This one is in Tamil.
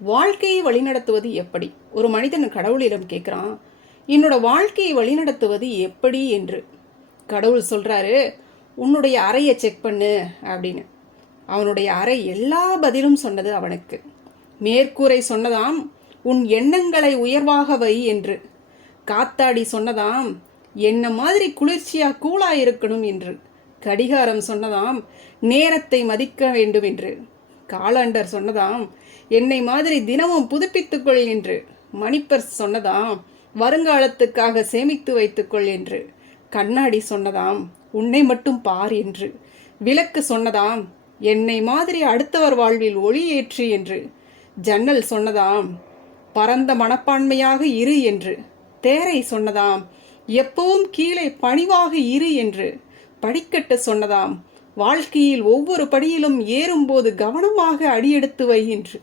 வாழ்க்கையை வழிநடத்துவது எப்படி? ஒரு மனிதன் கடவுளிடம் கேட்குறான் என்னோட வாழ்க்கையை வழிநடத்துவது எப்படி? என்று. கடவுள் சொல்கிறாரு உன்னுடைய அறையை செக் பண்ணு அப்படின்னு. அவனுடைய அறை எல்லா பதிலும் சொன்னது அவனுக்கு. மேற்கூரை சொன்னதாம் உன் எண்ணங்களை உயர்வாக வை என்று. காத்தாடி சொன்னதாம் என்ன மாதிரி குளிர்ச்சியா கூலா இருக்கணும் என்று. கடிகாரம் சொன்னதாம் நேரத்தை மதிக்க வேண்டும் என்று. காலாண்டர் சொன்னதாம் என்னை மாதிரி தினமும் புதுப்பித்துக்கொள் என்று மணிப்பர் சொன்னதாம் வருங்காலத்துக்காக சேமித்து வைத்துக்கொள் என்று கண்ணாடி சொன்னதாம் உன்னை மட்டும் பார் என்று விளக்கு சொன்னதாம் என்னை மாதிரி அடுத்தவர் வாழ்வில் ஒளி ஏற்று என்று ஜன்னல் சொன்னதாம் பரந்த மனப்பான்மையாக இரு என்று தேரை சொன்னதாம் எப்பவும் கீழே பணிவாக இரு என்று படிக்கட்டு சொன்னதாம் வாழ்க்கையில் ஒவ்வொரு படியிலும் ஏறும்போது கவனமாக அடியெடுத்து வைகின்று